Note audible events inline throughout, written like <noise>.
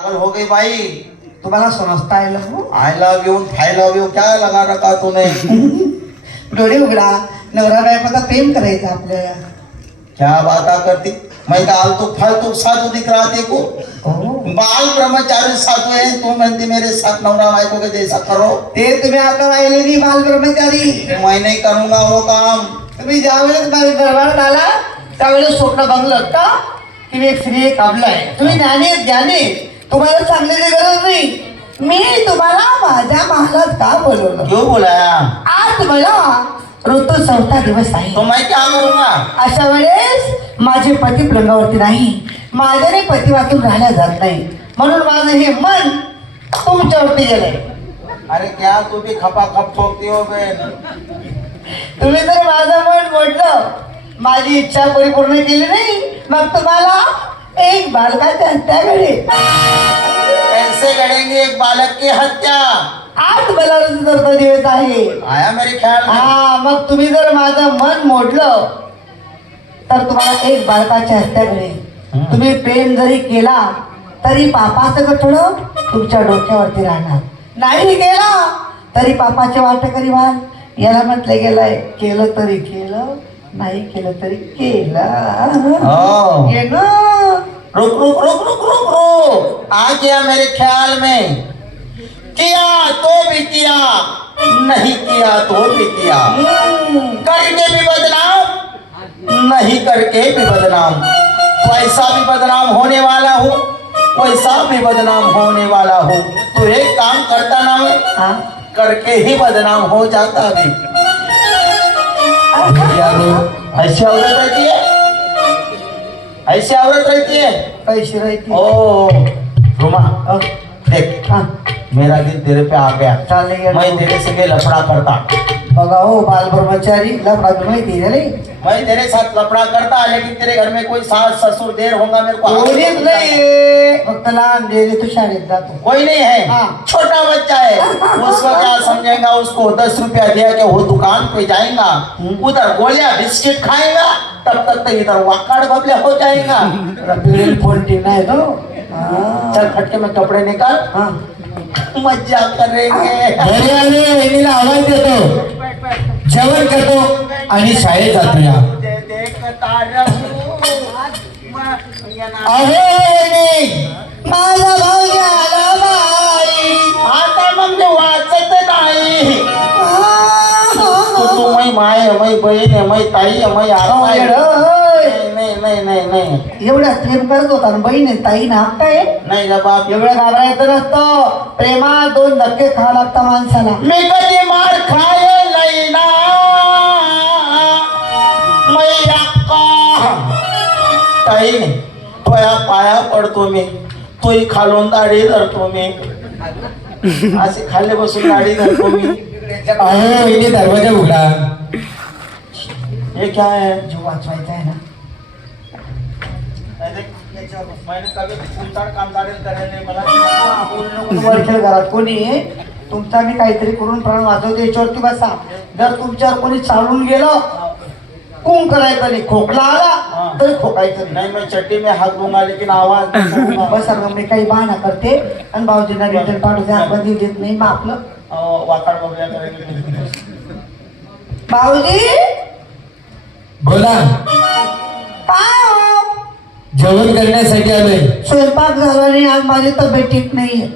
पागल हो गई भाई। तुम्हाला समजता आलं हो। I love you I love you क्या लगा रखा तूने? <laughs> डोळे उघडा नवरा बायकोचा प्रेम करायचं आपल्याला क्या बात करती? मैं तो आलतू फालतू साधु दिख रहा थे को। बाल ब्रह्मचारी साधु है तू म्हणती मेरे साथ नवरा बायको के जैसा करो। ते तुम्ही आता राहिले नाही बाल ब्रह्मचारी। मैं नहीं करूँगा वो काम। तुम्ही ज्यावेळेस माझ्या दरबारात आला त्यावेळेस स्वप्न बघलं का की मी एक स्त्री एक आपला आहे तुम्ही ज्ञानी ज्ञानी तुम्हाला सांगण्याची गरज नाही. मी तुम्हाला माझ्या महालात का बोलवलं क्यों बुलाया आज मला ऋतू चौथा दिवस आहे. तो मैं क्या करूंगा अशा वेळेस माझे पती रंगावरती नाही. माझ्याने पती वाचून राहिल्या जात नाही. म्हणून माझं हे मन तुमच्यावरती गेलंय. अरे क्या तू भी खपा खप ठोकती हो बहन? तुम्ही जर माझं मन मोडलं माझी इच्छा परिपूर्ण केली नाही मग तुम्हाला एक बालकाची हत्या घडेल. कैसे लड़ेंगे एक बालक की हत्या. आज मला ऋतुचौथा दिवस आहे. आया मेरे ख्याल में. हा मग तुम्ही जर माझं मन मोडलं तर तुम्हाला एक बालकाची हत्या घडेल. तुम्ही प्रेम जरी केला तरी पापाचं गठोडं तुमच्या डोक्यावरती राहणार. नाही केला तरी पापाचे वाटेकरी व्हाल याला म्हटलं गेलंय केलं तरी केलं नाही केलं तरी केलं. हो. केलं रुक रुक रुक रुक रुक रुक। आ गया मेरे ख्याल में। किया तो भी किया। नहीं किया तो भी किया. करके भी बदनाम नहीं करके भी बदनाम। वैसा भी बदनाम होने वाला हो वैसा भी बदनाम होने वाला हो। तो एक काम करता ना मैं हा? करके ही बदनाम हो जाता भी। ऐसी औरत है ऐसी औरत रहती है? पैसे राहते ओ रुमा अ, देख हा. मेरा दिल तेरे पे आ गया। चालले मैं तेरे से के लफड़ा करता। बघा हो बाल ब्रह्मचारी लफडा माहिती आहे रे मैं तेरे साथ लफड़ा करता लेकिन तेरे घर में कोई सास ससुर देर होगा मेरे को कोणीच नाही फक्त लहान देवी तू शाळेत जातो कोई नहीं है। हाँ। छोटा बच्चा है। <laughs> उसको क्या समझेगा उसको? दस रुपया दिया कि वो दुकान पे जाएगा उधर गोलियाँ बिस्किट खाएगा इधर वाकड़ हो जाएगा तो हा. चल फटके में कपड़े निकाल हा. मजा करेंगे घरी आले वहिनीला आवाज देतो जेवण करतो आणि शाळेत जातो या देखता रहूं म- अहो वहिनी माझा भाऊ माय आहे, मै बहीण आहे, मै ताई आहे, मै आराम आहे. होय. नाही नाही नाही नाही नाही. एवढ्या प्रेम करत होता ना बहीण आहे, ताई ना काय नाही रे बाप. एवढं घाबरायचं नसतं. प्रेमात दोन धक्के खावा लागता माणसाला. मी कधी मार खाय नाही ना. मै अक्का ताई तोया पाया पडतो मी. तोही खालून दाढी धरतो मी. असे खाल्ले बसून दाढी धरतो मी. वहिनी दरवाजा उघडा. हे काय आहे? जीव वाचवायचा आहे ना? कभी वरखेल घरात. कोणी? तुमचा मी काहीतरी करून प्राण वाचवतो याच्यावरती बसा. जर तुमच्यावर कोणी चालून गेलं कुंग करायचं नाही. खोकला आला तरी खोकायचं नाही. नहीं मैं चट्टी में हाथ दूंगा लेकिन आवाज? <laughs> बस मग मी काही बहाणा करते. आणि भाऊजींना रिटर्न पाठवते. आतमध्ये देत नाही. मग आपलं वाकड बघूया भाऊजी! बोला. हो? जेवण करण्यासाठी आलोय. स्वयंपाक झाला आणि आज माझी तब्येत ठीक नाहीये.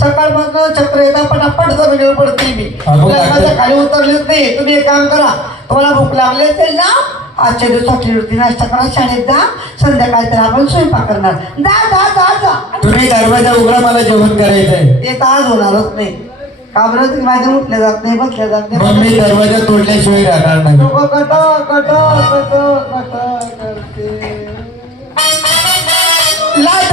सकाळपासून चक्र येतात पटापट जमिनीवर पडते मी. काय? खाली उतरलेच नाही तुम्ही एक काम करा. तुम्हाला भूक लागली असेल ना आजच्या दिवसात होती नाश्ता करा शाळेत जा. संध्याकाळी तर आपण स्वयंपाक करणार. जा जा जा जा. तुम्ही दरवाजा उघडा मला जेवण करायचंय. ते तर आज होणारच नाही. का बरं तुम्ही माझे उठले जात नाही बसले जात मग मी नाही दरवाजा तोडल्याशिवाय राहणार नाही. लोक कट कट कट कट करते. लाट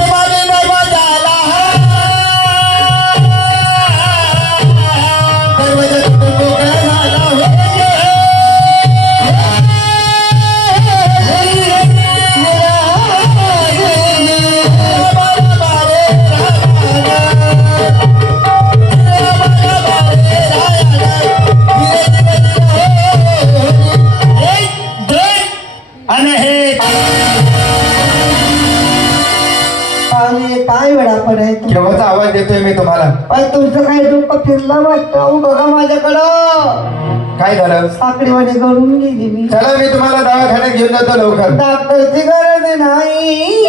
पण तुमचं काही डोकं फिरलं वाटतं? बघा माझ्याकडं. काय झालं? साखळीवाणी करून गेली मी. चला मी तुम्हाला दवाखान्यात घेऊन जातो लवकर. डॉक्टरची गरज नाही.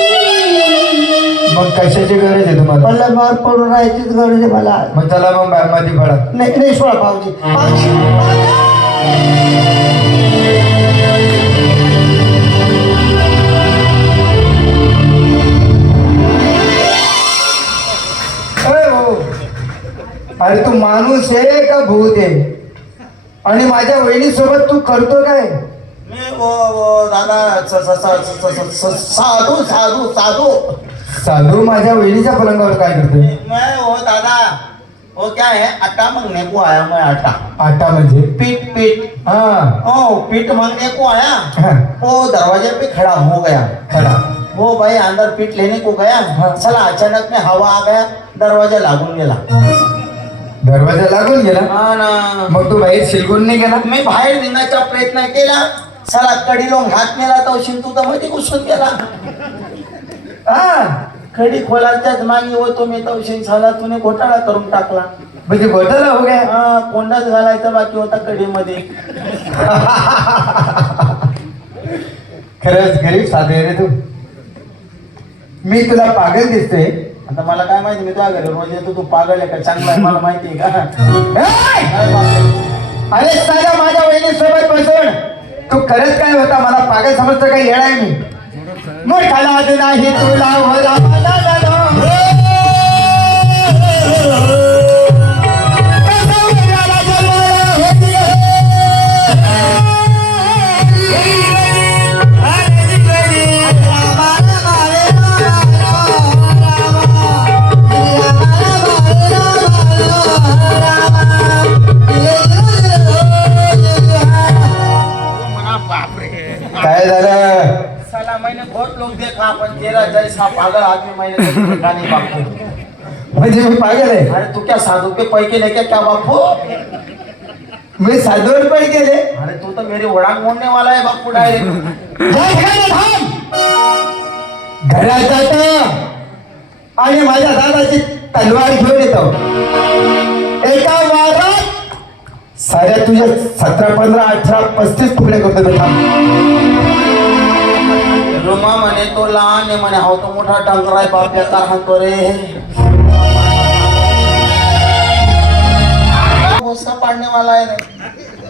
मग कशाची गरज आहे तुम्हाला? मला मार पडून राहायचीच गरज आहे मला. मग चला मग मध्ये पडा. नाही नाही भाऊजी. अरे आणि माझ्या वहिनी सोबत तू करतो काय? मी दादा साधू साधू साधू. साधू माझ्या वहिनीच्या पलंगावर काय करतोय? मैं वो दादा वो क्या है? आटा मांगने को आया मैं आटा. आटा म्हणजे? पीट पीट हा. ओ पीट मांगने को आया. वो दरवाजे पे खड़ा हो गया. खडा. वो भाई अंदर पीट लेने को गया। चला अचानक में हवा आ गया दरवाजा लागून गेला. दरवाजा लागून गेला. हा ना. मग तू बाहेर शिलगून नाही गेला? मी बाहेर निघण्याचा प्रयत्न केला. चला कडी लोंग हात नेला तर शिंतू तर मध्ये घुसून गेला. हा. कडी खोलाच्याच मागे होतो मी तवशीन झाला तुने घोटाळा करून टाकला. म्हणजे घोटाळा हो गया? हा कोंडाच घालायचा बाकी होता कडीमध्ये खरंच गरीब साधे रे तू. मी तुला पागल दिसते. आता मला काय माहिती मी तुझ्या घरी रोज येतो तू पागल आहे का? चांगला आहे मला माहिती आहे का? अरे बापरे. साधा माझ्या वहिनी सोबत बसून तू खरंच काय होता मला पागल समजतो काही येणार मी. मोठाला नाही तुला तेरा जैसा पागल आदमी मैंने बापू म्हणजे मी पागल आहे. अरे तू क्या साधु के पैके लेके क्या बापू? मी साधू रुपये केले अरे तू तो मेरी उड़ान मोड़ने वाला है बापू डायरेक्ट घरात जात आणि माझ्या दादाची तलवार घेऊन येतो. एका वारात साऱ्या तुझ्या सतरा पंधरा अठरा पस्तीस तुकडे करतो बेटा. रुमा म्हणे तो लहान आहे म्हणे हा तो मोठा टांगरा आहे बाप बेकार हाणतो रे भोसका पाडने वाला है रे।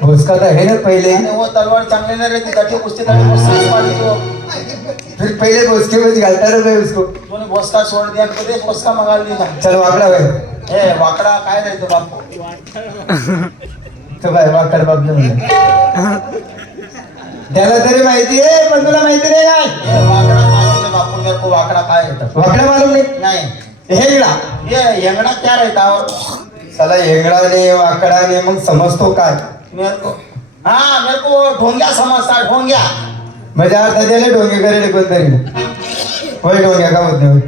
भोसका तर आहे ना पहिले। आणि वो तलवार चांगली नाही रहती गाठी कुस्ती तभी वो सांस मारती तो। फिर पहिले भोसके मध्ये घालता रे उसको। तूने भोसका छोड़ दिया तो देख भोसका मंगा लिया। चल वाकडा भाई ए वाकडा काय रे तो बापू? तो भाई वाकड बाप <laughs> त्याला तरी माहिती आहे पण तुला माहिती नाही काय? वाकडा मालूम नहीं बापू मेरे को वाकडा काय येतं. वाकडा मालूम नाही नहीं. हेंगडा. ये यंगड़ा क्या रहता और साला हेंगडाने वाकडाने मग समजतो काय. मेरे को हाँ मेरे को ढोंग्या समझता ढोंग्या. म्हणजे आता त्याला डोंगे करेल कोणतरी. होय डोंग्या का होत नाही.